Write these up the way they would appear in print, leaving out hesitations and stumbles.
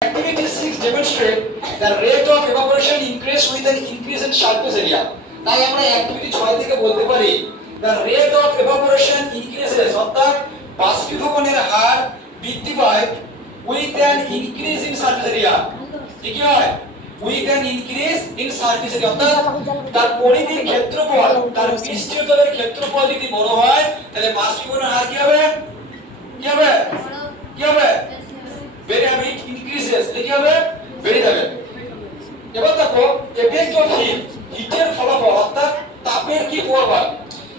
Activity 6 demonstrate the rate of evaporation increase with an increase in surface area. তাই আমরা activity 6 থেকে বলতে পারি the rate of evaporation increases অর্থাৎ বাষ্পীভবনের হার বৃদ্ধি পায় with an increase in surface area. কি হয়? with an increase in surface area অর্থাৎ তার পরিধির ক্ষেত্রফল তার পৃষ্ঠীয় তলের ক্ষেত্রফল যদি বড় হয় তাহলে বাষ্পীভবনের হার কি হবে? কি হবে? কি হবে? বেড়ে যাবে, ইট ইনক্রিজেস, কি হবে? বেড়ে যাবে। এবার দেখো এফেক্ট অফ হিট, হিটের ফলাফল অর্থাৎ তাপের কি প্রভাব।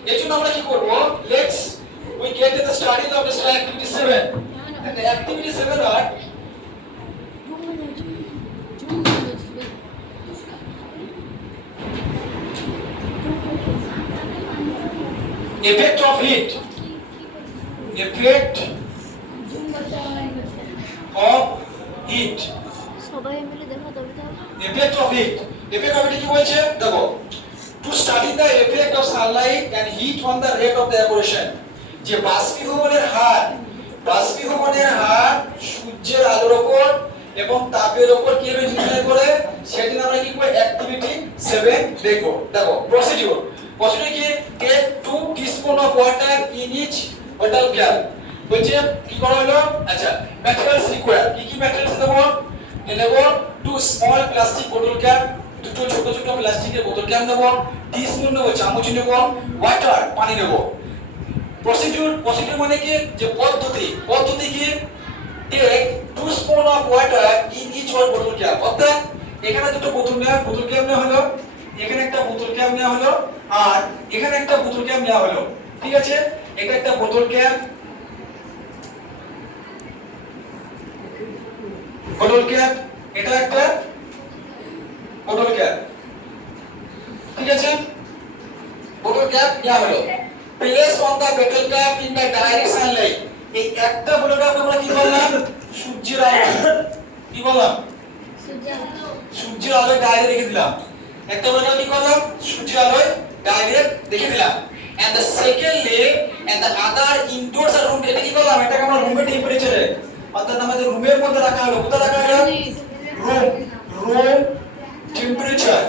এর জন্য আমরা কি করব? Let's we get in the study of this activity 7 and the activity 7 are effect of heat, effect of heat, সবাই মিলে দেখা তবে তো effect of heat, effect of heat কি বলছে দেখো, to study the effect of sunlight and heat on the rate of the evaporation, যে বাষ্পীভবনের হার সূর্যের আলোর উপর এবং তাপের উপর কিভাবে নির্ণয় করে সেদিন আমরা কি করব অ্যাক্টিভিটি 7 দেখব। দেখো প্রসিডিউর কি, take 2 teaspoon of water in each bottle cap. বলছে কি করা হলো, আচ্ছা ম্যাটেরিয়ালস রিকোয়ার, কি ম্যাটেরিয়ালস দেব, নেব 2 স্মল প্লাস্টিক বোতল ক্যাপ, দুটো ছোট ছোট প্লাস্টিকের বোতল ক্যাপ নেব, টিস্পুন নেব, চামচ নেব, ওয়াটার পানি নেব। প্রসিডিউর মানে কি, যে পদ্ধতি কি, take 2 spoon of water in each one বোতল ক্যাপ, অর্থাৎ এখানে দুটো বোতল ক্যাপ নেওয়া হলো, এখানে একটা বোতল ক্যাপ নেওয়া হলো, আর এখানে একটা বোতল ক্যাপ নেওয়া হলো। ঠিক আছে, এটা একটা বোতল ক্যাপ, এটা একটা বোতল ক্যাপ। ঠিক আছে, বোতল ক্যাপ নেওয়া হলো, প্লেস অন দা বোতল cap in the direct sunlight. এই একটা বোতল ক্যাপ আমরা কি করলাম, সূর্যের আলো, কি বললাম, সূর্যের আলোয় ডাইরেক্ট রেখে দিলাম। একটা বোতল ক্যাপ কি করলাম, সূর্যের আলোয় ডাইরেক্ট রেখে দিলাম। and the second leg and the other indoors a room, এটা কি করলাম, এটাকে আমরা রুমের টেম্পারেচারে অর্থাৎ আমাদের রুমের মধ্যে রাখা হলো। কোথায় রাখা হলো? Room temperature